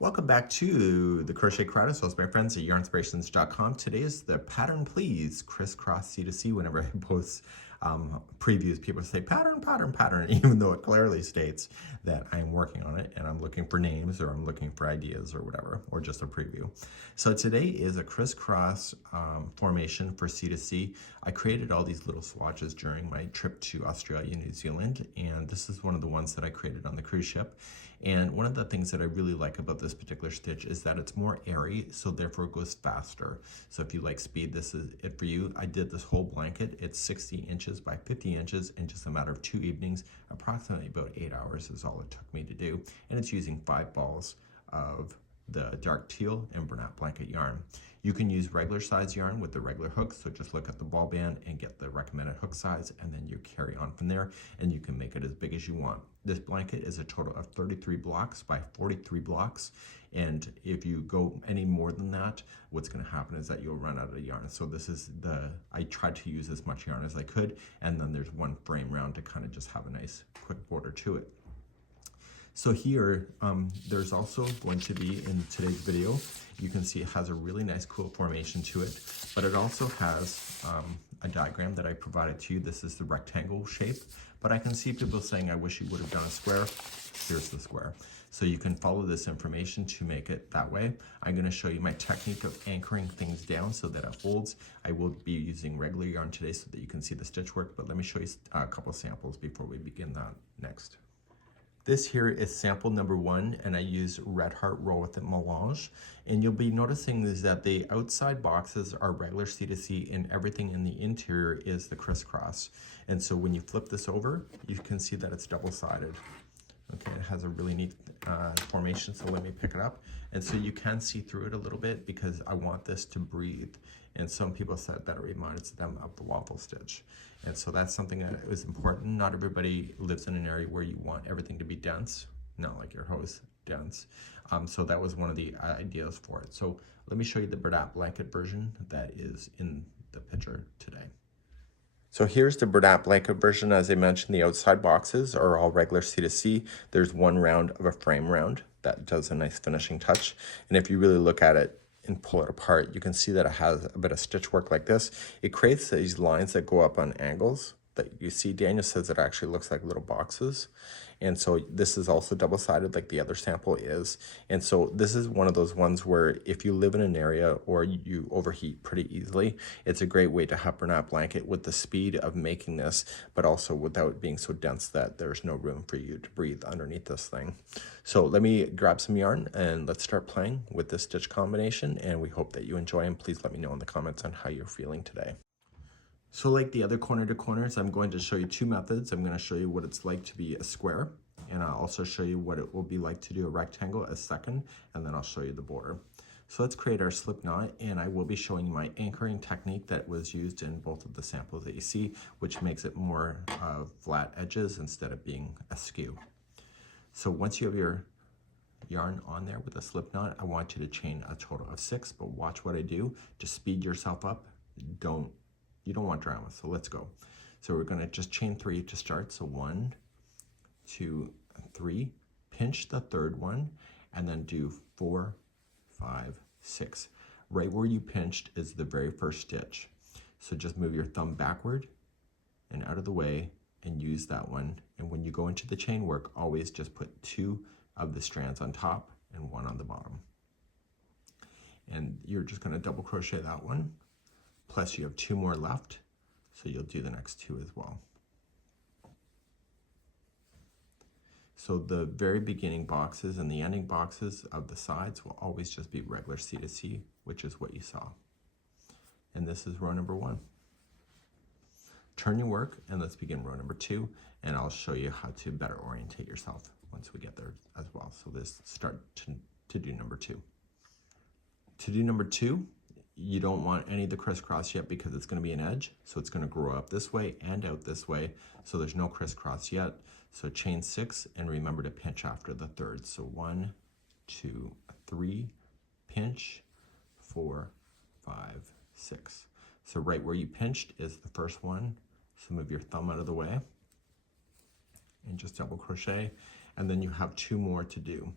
Welcome back to the Crochet Crowd. My friends at yarnspirations.com. Today is the pattern please crisscross C2C. Whenever I post previews, people say pattern, pattern, pattern, even though it clearly states that I'm working on it and I'm looking for names or I'm looking for ideas or whatever, or just a preview. So today is a crisscross formation for C2C. I created all these little swatches during my trip to Australia, New Zealand, and this is one of the ones that I created on the cruise ship. And one of the things that I really like about this particular stitch is that it's more airy, so therefore it goes faster. So if you like speed, this is it for you. I did this whole blanket. It's 60 inches by 50 inches in just a matter of 2 evenings. Approximately about 8 hours is all it took me to do. And it's using 5 balls of the dark teal and Bernat blanket yarn. You can use regular size yarn with the regular hooks, so just look at the ball band and get the recommended hook size, and then you carry on from there, and you can make it as big as you want. This blanket is a total of 33 blocks by 43 blocks, and if you go any more than that, what's going to happen is that you'll run out of yarn. So this is I tried to use as much yarn as I could, and then there's one frame round to kind of just have a nice quick border to it. So here, there's also going to be, in today's video, you can see it has a really nice cool formation to it, but it also has a diagram that I provided to you. This is the rectangle shape, but I can see people saying, I wish you would have done a square. Here's the square. So you can follow this information to make it that way. I'm going to show you my technique of anchoring things down so that it holds. I will be using regular yarn today so that you can see the stitch work, but let me show you a couple samples before we begin that next. This here is sample number 1, and I use Red Heart Roll With It Melange. And you'll be noticing is that the outside boxes are regular C2C and everything in the interior is the crisscross. And so when you flip this over, you can see that it's double-sided. Okay, it has a really neat formation, so let me pick it up. And so you can see through it a little bit because I want this to breathe. And some people said that it reminds them of the waffle stitch. And so that's something that is important. Not everybody lives in an area where you want everything to be dense, not like your hose dense. So that was one of the ideas for it. So let me show you the Bernat blanket version that is in the picture today. So here's the Bernat blanket version. As I mentioned, the outside boxes are all regular C2C. There's one round of a frame round that does a nice finishing touch. And if you really look at it and pull it apart, you can see that it has a bit of stitch work like this. It creates these lines that go up on angles that you see. Daniel says it actually looks like little boxes. And so this is also double-sided like the other sample is. And so this is one of those ones where if you live in an area or you overheat pretty easily, it's a great way to have Bernat blanket with the speed of making this, but also without being so dense that there's no room for you to breathe underneath this thing. So let me grab some yarn and let's start playing with this stitch combination, and we hope that you enjoy, and please let me know in the comments on how you're feeling today. So like the other corner to corners, I'm going to show you 2 methods. I'm going to show you what it's like to be a square, and I'll also show you what it will be like to do a rectangle as second, and then I'll show you the border. So let's create our slip knot, and I will be showing you my anchoring technique that was used in both of the samples that you see, which makes it more flat edges instead of being askew. So once you have your yarn on there with a slip knot, I want you to chain a total of 6, but watch what I do to speed yourself up. You don't want drama, so let's go. So we're gonna just chain 3 to start. So 1, 2, 3, pinch the third one, and then do 4, 5, 6. Right where you pinched is the very first stitch. So just move your thumb backward and out of the way and use that one. And when you go into the chain work, always just put 2 of the strands on top and 1 on the bottom. And you're just gonna double crochet that one. Plus you have 2 more left, so you'll do the next 2 as well. So the very beginning boxes and the ending boxes of the sides will always just be regular C2C, which is what you saw. And this is row number 1. Turn your work and let's begin row number 2, and I'll show you how to better orientate yourself once we get there as well. So let's start to do number 2. To do number 2, you don't want any of the crisscross yet because it's going to be an edge, so it's going to grow up this way and out this way, so there's no crisscross yet. So chain 6 and remember to pinch after the third. So 1, 2, 3, pinch, 4, 5, 6. So right where you pinched is the first one, so move your thumb out of the way and just double crochet, and then you have 2 more to do.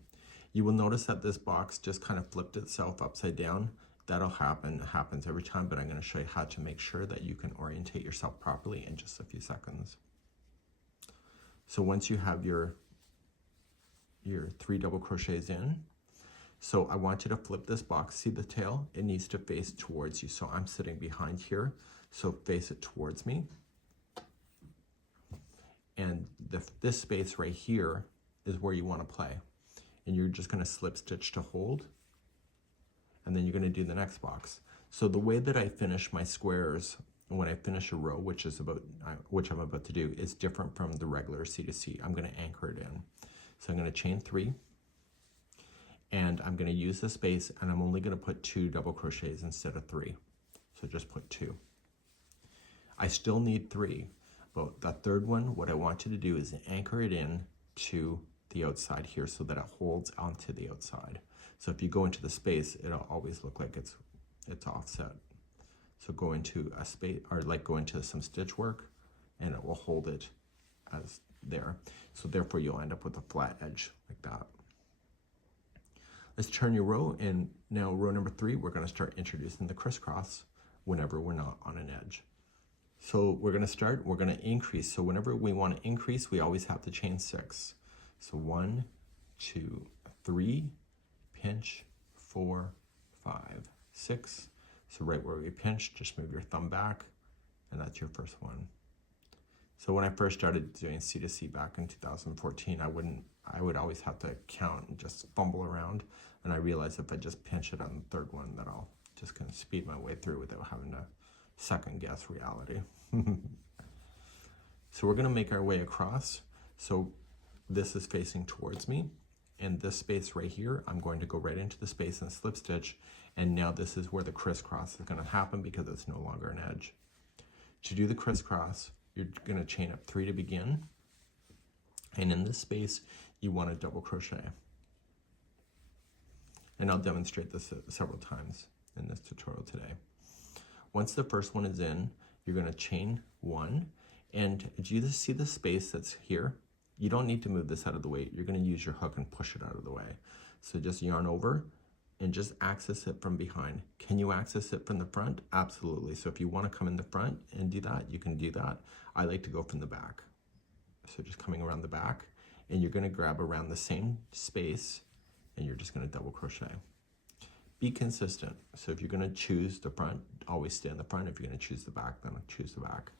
You will notice that this box just kind of flipped itself upside down. That'll happen, it happens every time, but I'm going to show you how to make sure that you can orientate yourself properly in just a few seconds. So once you have your 3 double crochets in, so I want you to flip this box. See the tail? It needs to face towards you. So I'm sitting behind here, so face it towards me. And this space right here is where you want to play. And you're just going to slip stitch to hold. And then you're going to do the next box. So the way that I finish my squares when I finish a row, which I'm about to do, is different from the regular C2C. I'm going to anchor it in. So I'm going to chain 3, and I'm going to use the space, and I'm only going to put 2 double crochets instead of 3. So just put 2. I still need 3, but that third one, what I want you to do is anchor it in to the outside here so that it holds onto the outside. So if you go into the space, it'll always look like it's offset. So go into a space, or like go into some stitch work, and it will hold it as there. So therefore you'll end up with a flat edge like that. Let's turn your row, and now row number 3, we're going to start introducing the crisscross whenever we're not on an edge. So we're going to increase. So whenever we want to increase, we always have to chain 6. So 1, 2, 3, pinch, 4, 5, 6. So right where we pinch, just move your thumb back, and that's your first one. So when I first started doing C2C back in 2014, I would always have to count and just fumble around, and I realized if I just pinch it on the third one, that I'll just kind of speed my way through without having to second guess reality. So we're going to make our way across. So this is facing towards me, and this space right here, I'm going to go right into the space and slip stitch, and now this is where the crisscross is going to happen because it's no longer an edge. To do the crisscross, you're going to chain up 3 to begin, and in this space you want to double crochet, and I'll demonstrate this several times in this tutorial today. Once the first one is in, you're going to chain 1, and do you just see the space that's here? You don't need to move this out of the way. You're going to use your hook and push it out of the way. So just yarn over and just access it from behind. Can you access it from the front? Absolutely. So if you want to come in the front and do that, you can do that. I like to go from the back. So just coming around the back, and you're going to grab around the same space, and you're just going to double crochet. Be consistent. So if you're going to choose the front, always stay in the front. If you're going to choose the back, then choose the back.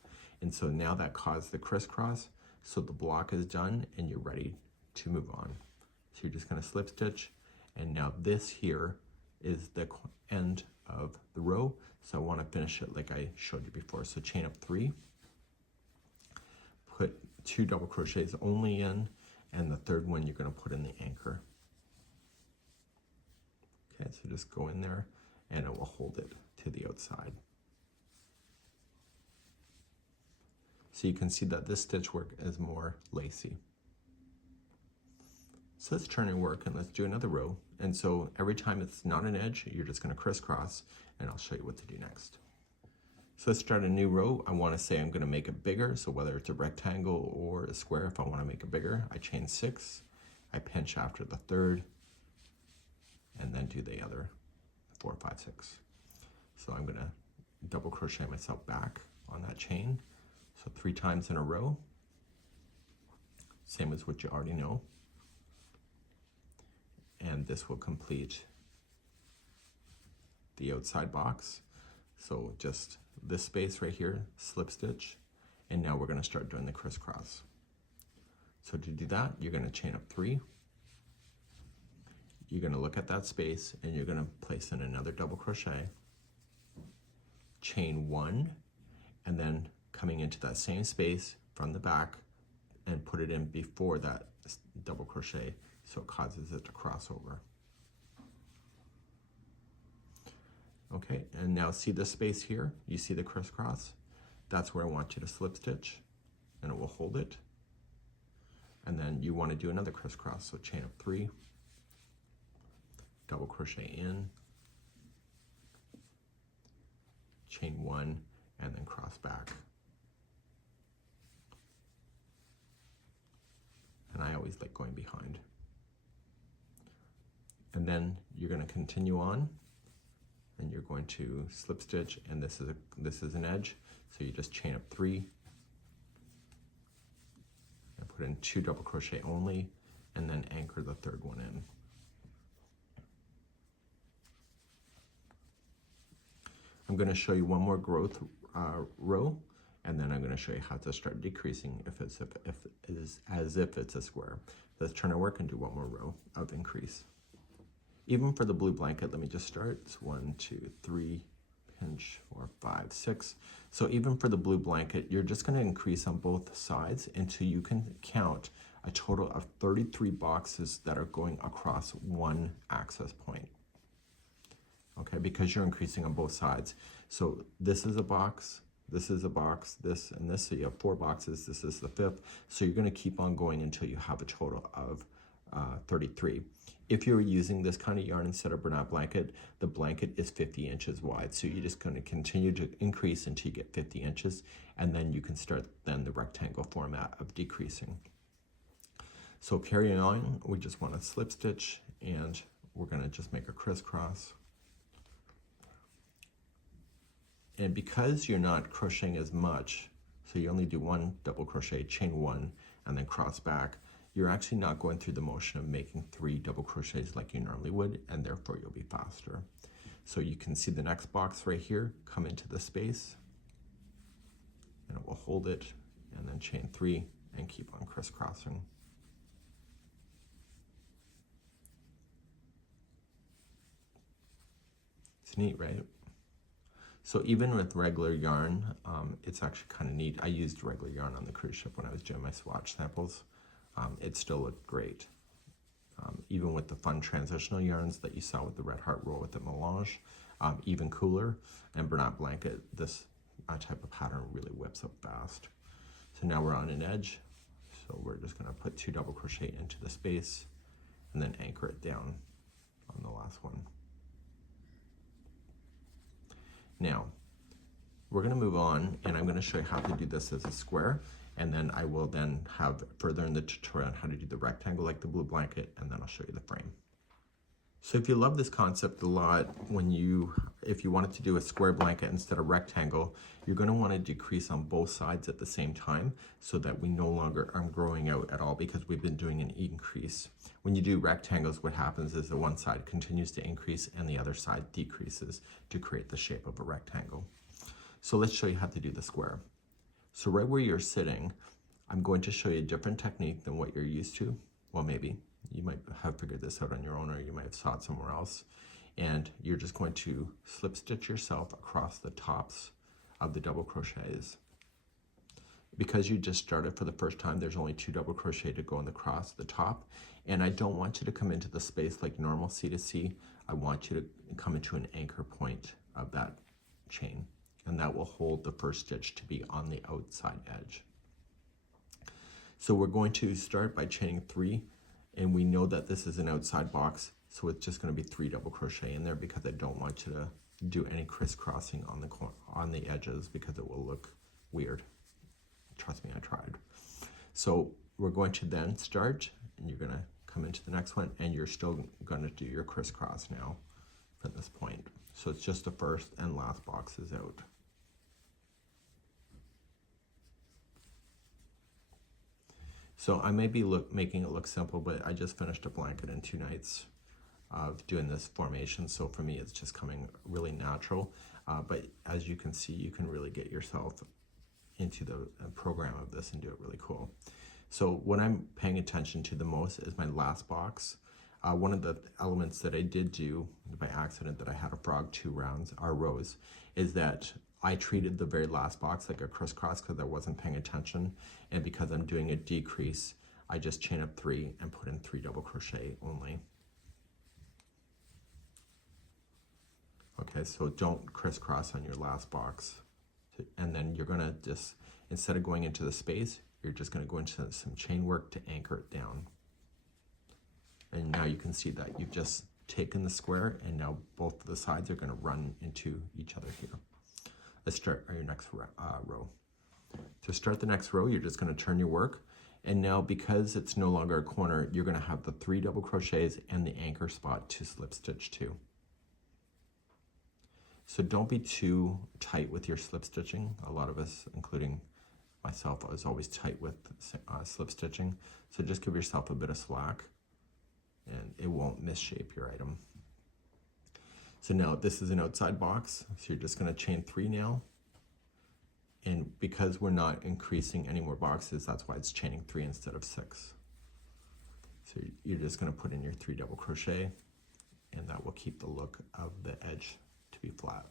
And so now that caused the crisscross. So the block is done, and you're ready to move on. So you're just going to slip stitch, and now this here is the end of the row. So I want to finish it like I showed you before. So chain up 3, put 2 double crochets only in, and the third one you're going to put in the anchor. Okay, so just go in there, and it will hold it to the outside. So you can see that this stitch work is more lacy. So let's turn and work, and let's do another row. And so every time it's not an edge, you're just going to crisscross, and I'll show you what to do next. So let's start a new row. I want to say I'm going to make it bigger. So whether it's a rectangle or a square, if I want to make it bigger, I chain 6, I pinch after the third, and then do the other 4, 5, 6. So I'm going to double crochet myself back on that chain. So 3 times in a row, same as what you already know. And this will complete the outside box. So just this space right here, slip stitch, and now we're going to start doing the crisscross. So to do that, you're going to chain up 3. You're going to look at that space, and you're going to place in another double crochet, chain 1, and then coming into that same space from the back and put it in before that double crochet, so it causes it to cross over. Okay, and now see this space here? You see the crisscross? That's where I want you to slip stitch, and it will hold it. And then you want to do another crisscross, so chain up 3, double crochet in, chain 1, and then cross back. And I always like going behind. And then you're going to continue on, and you're going to slip stitch, and this is an edge, so you just chain up 3 and put in 2 double crochet only, and then anchor the 3rd one in. I'm going to show you one more growth row, and then I'm going to show you how to start decreasing as if it's a square. Let's turn our work and do one more row of increase. Even for the blue blanket, let me just start. It's 1, 2, 3, pinch, 4, 5, 6. So even for the blue blanket, you're just going to increase on both sides until you can count a total of 33 boxes that are going across one access point. Okay, because you're increasing on both sides. So this is a box, this is a box, this and this, so you have 4 boxes, this is the 5th. So you're going to keep on going until you have a total of 33. If you're using this kind of yarn instead of Bernat blanket, the blanket is 50 inches wide. So you're just going to continue to increase until you get 50 inches, and then you can start then the rectangle format of decreasing. So carrying on, we just want to slip stitch, and we're going to just make a crisscross. And because you're not crocheting as much, so you only do 1 double crochet, chain 1, and then cross back, you're actually not going through the motion of making 3 double crochets like you normally would, and therefore you'll be faster. So you can see the next box right here, come into the space, and it will hold it, and then chain 3, and keep on crisscrossing. It's neat, right? So even with regular yarn, it's actually kind of neat. I used regular yarn on the cruise ship when I was doing my swatch samples. It still looked great. Even with the fun transitional yarns that you saw with the Red Heart roll with the melange, even cooler. And Bernat blanket, this type of pattern really whips up fast. So now we're on an edge. So we're just going to put 2 double crochet into the space and then anchor it down on the last one. Now, we're going to move on, and I'm going to show you how to do this as a square, and then I will then have further in the tutorial on how to do the rectangle like the blue blanket, and then I'll show you the frame. So if you love this concept a lot, if you wanted to do a square blanket instead of rectangle, you're going to want to decrease on both sides at the same time so that we no longer are growing out at all, because we've been doing an increase. When you do rectangles, what happens is the one side continues to increase and the other side decreases to create the shape of a rectangle. So let's show you how to do the square. So right where you're sitting, I'm going to show you a different technique than what you're used to. Well, maybe. You might have figured this out on your own, or you might have saw it somewhere else. And you're just going to slip stitch yourself across the tops of the double crochets. Because you just started for the first time, there's only 2 double crochet to go across the top. And I don't want you to come into the space like normal C2C. I want you to come into an anchor point of that chain. And that will hold the first stitch to be on the outside edge. So we're going to start by chaining 3. And we know that this is an outside box, so it's just going to be 3 double crochet in there, because I don't want you to do any crisscrossing on the edges, because it will look weird. Trust me, I tried. So we're going to then start, and you're going to come into the next one, and you're still going to do your crisscross now from this point. So it's just the first and last boxes out. So I may be making it look simple, but I just finished a blanket in 2 nights of doing this formation. So for me, it's just coming really natural. But as you can see, you can really get yourself into the program of this and do it really cool. So what I'm paying attention to the most is my last box. One of the elements that I did do by accident that I had a frog 2 rows is that I treated the very last box like a crisscross because I wasn't paying attention, and because I'm doing a decrease, I just chain up 3 and put in 3 double crochet only. Okay, so don't crisscross on your last box. And then you're gonna just, instead of going into the space, you're just gonna go into some chain work to anchor it down. And now you can see that you've just taken the square, and now both of the sides are gonna run into each other here. Let's start your next row. To start the next row, you're just going to turn your work, And now because it's no longer a corner, you're going to have the 3 double crochets and the anchor spot to slip stitch to. So don't be too tight with your slip stitching. A lot of us, including myself, is always tight with slip stitching. So just give yourself a bit of slack and it won't misshape your item. So now this is an outside box. So you're just going to chain 3 now. And because we're not increasing any more boxes, that's why it's chaining 3 instead of 6. So you're just going to put in your 3 double crochet, and that will keep the look of the edge to be flat.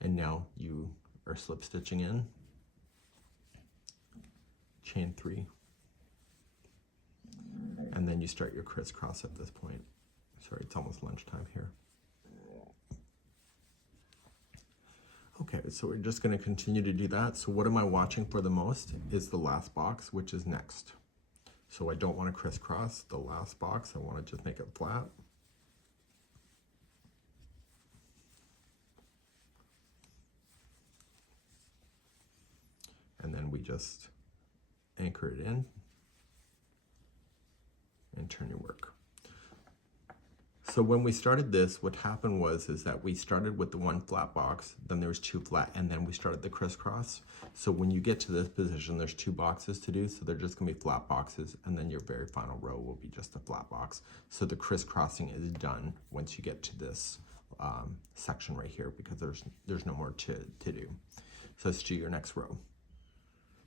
And now you are slip stitching in, chain 3, and then you start your crisscross at this point. Sorry, it's almost lunchtime here. Okay, so we're just going to continue to do that. So what am I watching for the most is the last box, which is next. So I don't want to crisscross the last box. I want to just make it flat. And then we just anchor it in and turn your work. So when we started this, what happened was that we started with the 1 flat box, then there was 2 flat, and then we started the crisscross. So when you get to this position, there's 2 boxes to do, so they're just gonna be flat boxes, and then your very final row will be just a flat box. So the crisscrossing is done once you get to this section right here, because there's no more to do. So let's do your next row.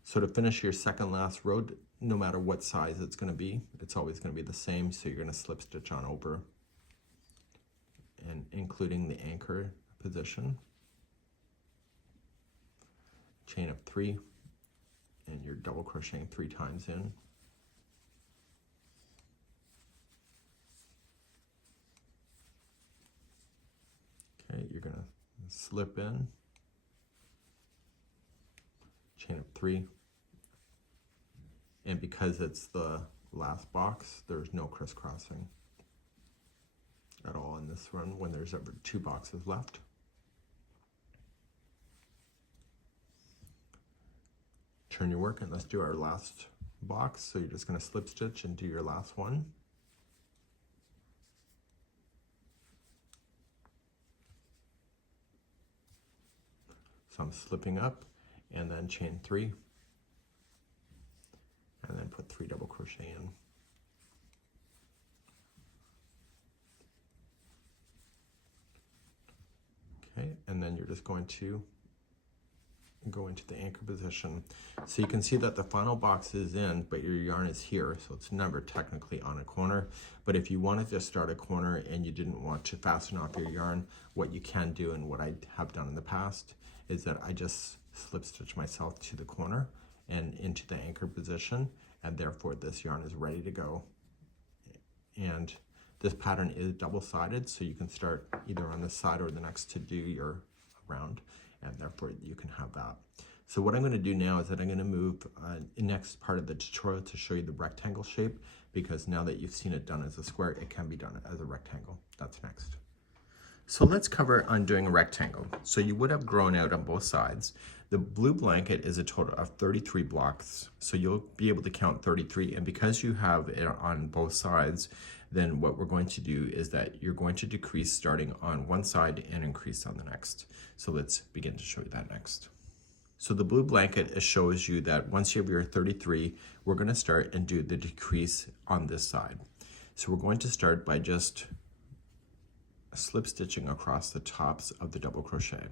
So to finish your second last row, no matter what size it's gonna be, it's always gonna be the same, so you're gonna slip stitch on over, and including the anchor position, chain up 3, and you're double crocheting 3 times in. Okay, you're gonna slip in, chain up 3, and because it's the last box, there's no crisscrossing at all in this run when there's ever 2 boxes left. Turn your work, and let's do our last box. So you're just going to slip stitch and do your last one. So I'm slipping up and then chain 3 and then put 3 double crochet in. Okay, and then you're just going to go into the anchor position. So you can see that the final box is in, but your yarn is here, so it's never technically on a corner. But if you wanted to start a corner and you didn't want to fasten off your yarn, what you can do, and what I have done in the past, is that I just slip stitch myself to the corner and into the anchor position, and therefore this yarn is ready to go. And this pattern is double-sided, so you can start either on this side or the next to do your round, and therefore you can have that. So what I'm going to do now is that I'm going to move the next part of the tutorial to show you the rectangle shape, because now that you've seen it done as a square, it can be done as a rectangle. That's next. So let's cover undoing a rectangle. So you would have grown out on both sides. The blue blanket is a total of 33 blocks, so you'll be able to count 33, and because you have it on both sides, then what we're going to do is that you're going to decrease starting on one side and increase on the next. So let's begin to show you that next. So the blue blanket shows you that once you have your 33, we're going to start and do the decrease on this side. So we're going to start by just slip stitching across the tops of the double crochet.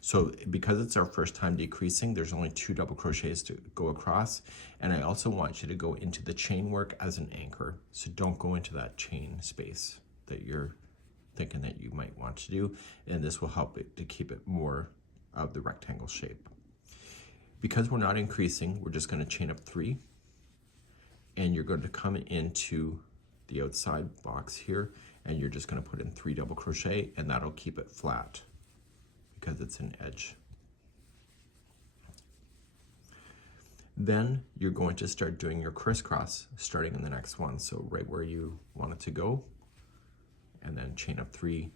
So because it's our first time decreasing, there's only 2 double crochets to go across, and I also want you to go into the chain work as an anchor. So don't go into that chain space that you're thinking that you might want to do, and this will help it to keep it more of the rectangle shape. Because we're not increasing, we're just going to chain up 3, and you're going to come into the outside box here, and you're just going to put in 3 double crochet, and that'll keep it flat because it's an edge. Then you're going to start doing your crisscross starting in the next one. So right where you want it to go, and then chain up 3,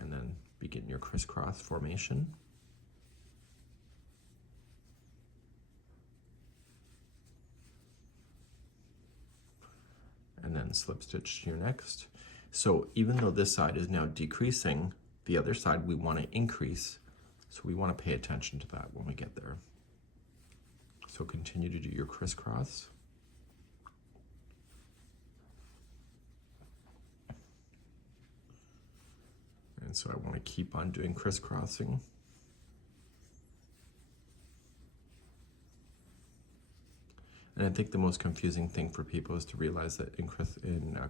and then begin your crisscross formation. and then slip stitch to your next. So even though this side is now decreasing, the other side we want to increase. So we want to pay attention to that when we get there. So continue to do your crisscross. And so I want to keep on doing crisscrossing. And I think the most confusing thing for people is to realize that in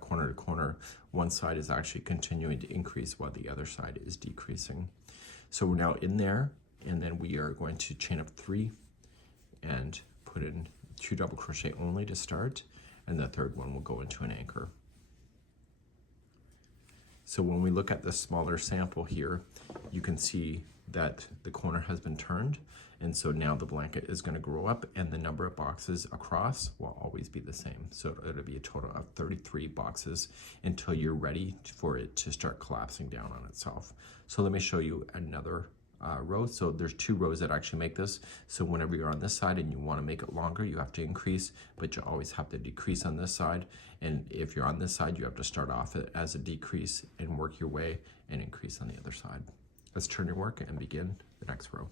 corner to corner, one side is actually continuing to increase while the other side is decreasing. So we're now in there, and then we are going to chain up 3 and put in 2 double crochet only to start, and the third one will go into an anchor. So when we look at the smaller sample here, you can see that the corner has been turned, and so now the blanket is going to grow up, and the number of boxes across will always be the same. So it'll be a total of 33 boxes until you're ready for it to start collapsing down on itself. So let me show you another row. So there's 2 rows that actually make this. So whenever you're on this side and you want to make it longer, you have to increase, but you always have to decrease on this side. And if you're on this side, you have to start off it as a decrease and work your way and increase on the other side. Let's turn your work and begin the next row.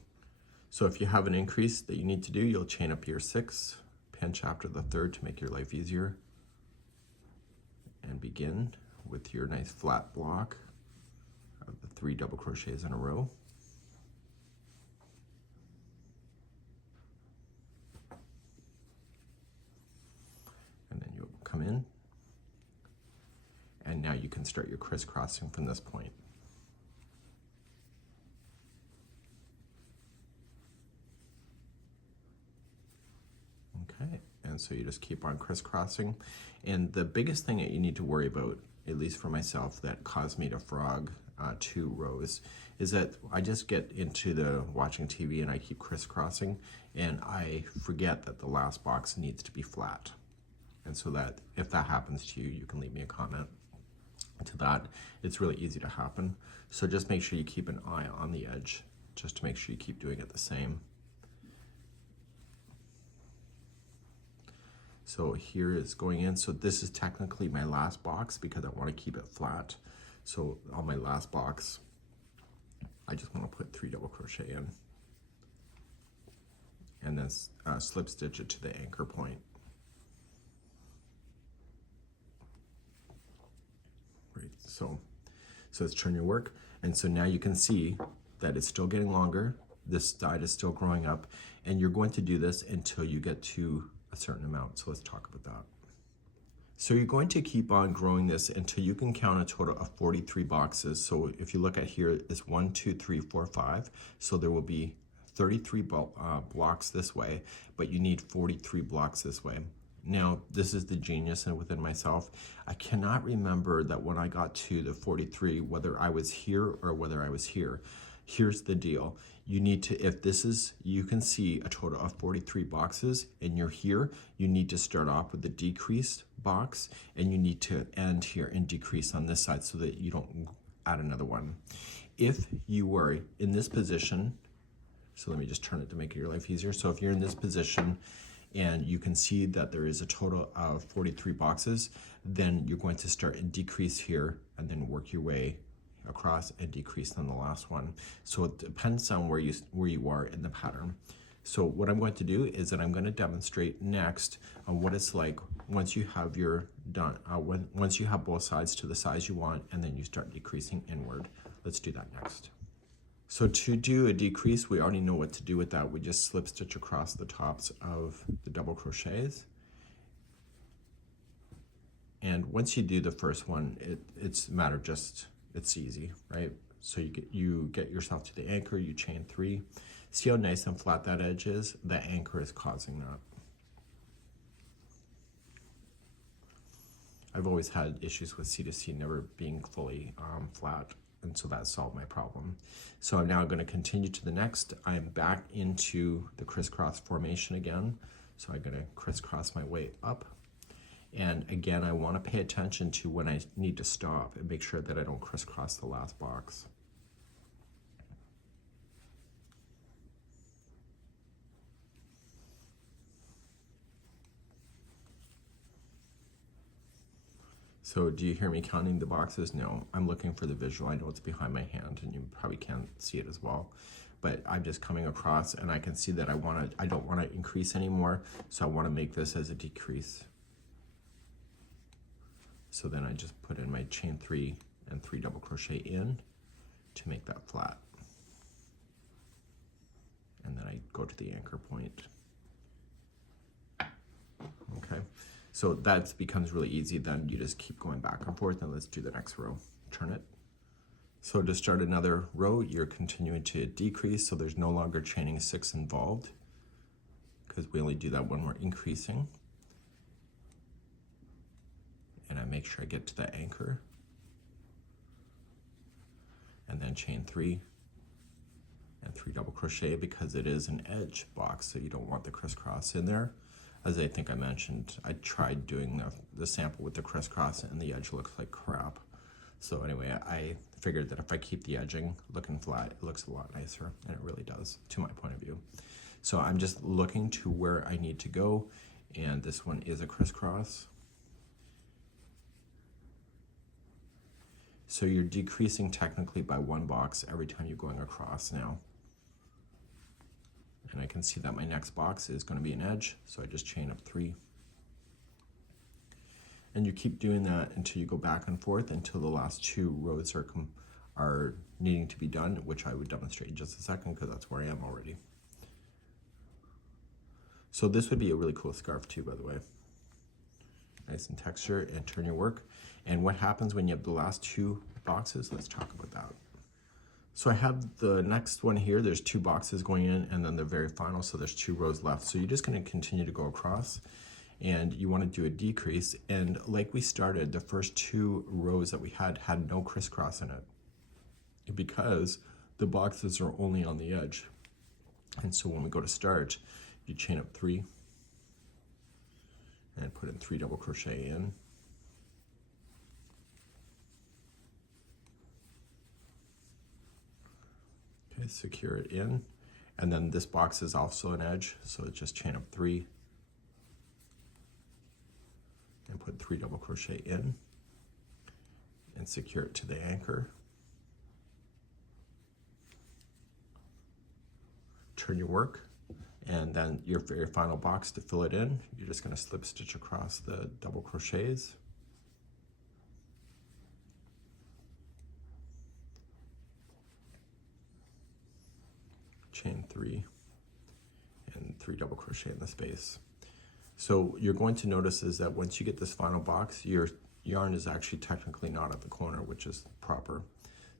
So if you have an increase that you need to do, you'll chain up your 6, pinch after the 3rd to make your life easier, and begin with your nice flat block of the 3 double crochets in a row. And then you'll come in, and now you can start your crisscrossing from this point. Okay, and so you just keep on crisscrossing. And the biggest thing that you need to worry about, at least for myself, that caused me to frog 2 rows, is that I just get into the watching TV and I keep crisscrossing, and I forget that the last box needs to be flat. And so that if that happens to you, you can leave me a comment to that. It's really easy to happen. So just make sure you keep an eye on the edge, just to make sure you keep doing it the same. So here is going in. So this is technically my last box because I want to keep it flat. So on my last box, I just want to put 3 double crochet in, and then slip stitch it to the anchor point. Right, so let's turn your work. And so now you can see that it's still getting longer. This side is still growing up, and you're going to do this until you get to a certain amount. So let's talk about that. So you're going to keep on growing this until you can count a total of 43 boxes. So if you look at here, it's 1, 2, 3, 4, 5. So there will be 33 blocks this way, but you need 43 blocks this way. Now, this is the genius within myself. I cannot remember that when I got to the 43, whether I was here or whether I was here. Here's the deal. You need to, if this is, you can see a total of 43 boxes and you're here, you need to start off with the decreased box and you need to end here and decrease on this side so that you don't add another one. If you were in this position, so let me just turn it to make your life easier. So if you're in this position and you can see that there is a total of 43 boxes, then you're going to start and decrease here and then work your way across and decrease on the last one. So it depends on where you are in the pattern. So what I'm going to do is that I'm going to demonstrate next on what it's like once you have your done once you have both sides to the size you want, and then you start decreasing inward. Let's do that next. So to do a decrease, we already know what to do with that. We just slip stitch across the tops of the double crochets. And once you do the first one, it's a matter of just, it's easy, right? So you get yourself to the anchor, you chain 3. See how nice and flat that edge is? The anchor is causing that. I've always had issues with C2C never being fully flat, and so that solved my problem. So I'm now going to continue to the next. I'm back into the crisscross formation again. So I'm going to crisscross my way up. And again, I want to pay attention to when I need to stop and make sure that I don't crisscross the last box. So do you hear me counting the boxes? No, I'm looking for the visual. I know it's behind my hand and you probably can't see it as well, but I'm just coming across and I can see that I don't want to increase anymore. So I want to make this as a decrease. So then I just put in my chain 3 and 3 double crochet in to make that flat. And then I go to the anchor point. Okay, so that becomes really easy. Then you just keep going back and forth, and let's do the next row. Turn it. So to start another row, you're continuing to decrease, so there's no longer chaining 6 involved, because we only do that when we're increasing. And I make sure I get to the anchor, and then chain 3 and 3 double crochet, because it is an edge box, so you don't want the crisscross in there. As I think I mentioned, I tried doing the sample with the crisscross and the edge looks like crap. So anyway, I figured that if I keep the edging looking flat, it looks a lot nicer, and it really does, to my point of view. So I'm just looking to where I need to go, and this one is a crisscross. So you're decreasing technically by 1 box every time you're going across now. And I can see that my next box is going to be an edge, so I just chain up 3. And you keep doing that until you go back and forth until the last 2 rows are needing to be done, which I would demonstrate in just a second because that's where I am already. So this would be a really cool scarf too, by the way. Nice in texture, and turn your work. And what happens when you have the last 2 boxes? Let's talk about that. So I have the next one here. There's 2 boxes going in, and then the very final, so there's 2 rows left. So you're just going to continue to go across, and you want to do a decrease. And like we started, the first 2 rows that we had no crisscross in it, because the boxes are only on the edge. And so when we go to start, you chain up 3 and put in 3 double crochet in. Okay, secure it in, and then this box is also an edge, so just chain up 3 and put 3 double crochet in and secure it to the anchor. Turn your work, and then your very final box to fill it in, you're just going to slip stitch across the double crochets. Chain 3 and 3 double crochet in the space. So you're going to notice is that once you get this final box, your yarn is actually technically not at the corner, which is proper.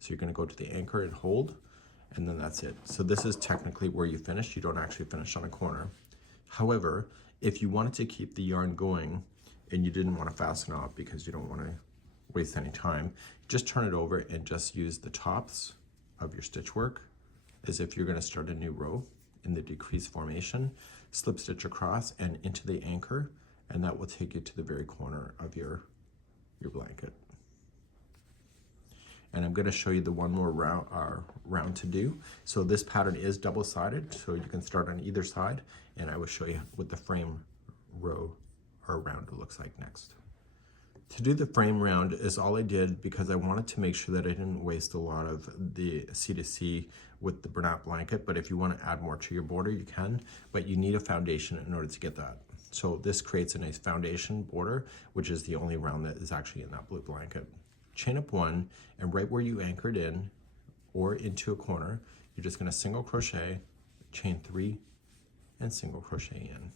So you're going to go to the anchor and hold, and then that's it. So this is technically where you finish. You don't actually finish on a corner. However, if you wanted to keep the yarn going and you didn't want to fasten off because you don't want to waste any time, just turn it over and just use the tops of your stitch work as if you're going to start a new row in the decrease formation, slip stitch across and into the anchor, and that will take you to the very corner of your blanket. And I'm going to show you the one more round to do. So this pattern is double-sided, so you can start on either side, and I will show you what the frame row or round looks like next. To do the frame round is all I did because I wanted to make sure that I didn't waste a lot of the C2C with the Bernat blanket, but if you want to add more to your border, you can, but you need a foundation in order to get that. So this creates a nice foundation border, which is the only round that is actually in that blue blanket. Chain up 1, and right where you anchored in or into a corner, you're just going to single crochet, chain 3, and single crochet in.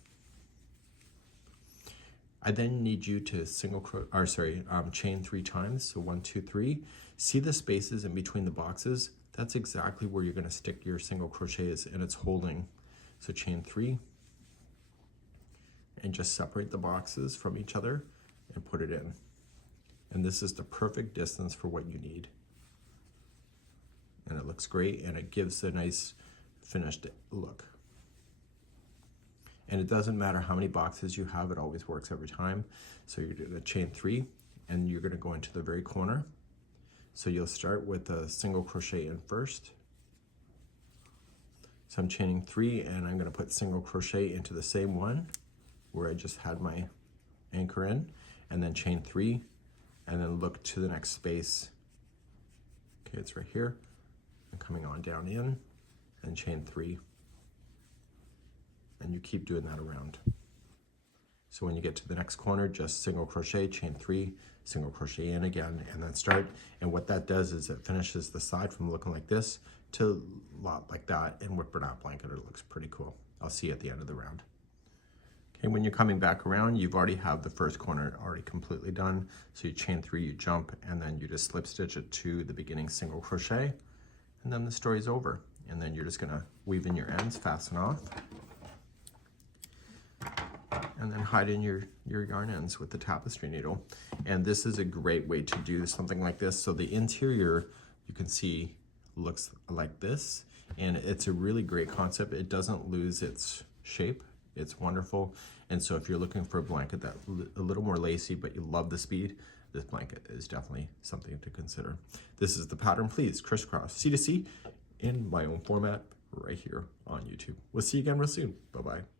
I then need you to chain 3 times, so 1, 2, 3. See the spaces in between the boxes? That's exactly where you're going to stick your single crochets, and it's holding. So chain 3, and just separate the boxes from each other and put it in. And this is the perfect distance for what you need. And it looks great, and it gives a nice finished look. And it doesn't matter how many boxes you have, it always works every time. So you're going to chain 3, and you're going to go into the very corner. So you'll start with a single crochet in first. So I'm chaining 3, and I'm going to put single crochet into the same one where I just had my anchor in, and then chain 3, and then look to the next space. Okay, it's right here. And coming on down in and chain 3. And you keep doing that around. So when you get to the next corner, just single crochet, chain 3, single crochet in again, and then start. And what that does is it finishes the side from looking like this to a lot like that, and with burnout blanket, it looks pretty cool. I'll see you at the end of the round. Okay, when you're coming back around, you've already have the first corner already completely done. So you chain 3, you jump, and then you just slip stitch it to the beginning single crochet, and then the story's over. And then you're just gonna weave in your ends, fasten off, and then hide in your yarn ends with the tapestry needle. And this is a great way to do something like this. So the interior, you can see, looks like this, and it's a really great concept. It doesn't lose its shape. It's wonderful. And so if you're looking for a blanket that's a little more lacy, but you love the speed, this blanket is definitely something to consider. This is the Pattern Please Crisscross C2C in my own format right here on YouTube. We'll see you again real soon. Bye-bye.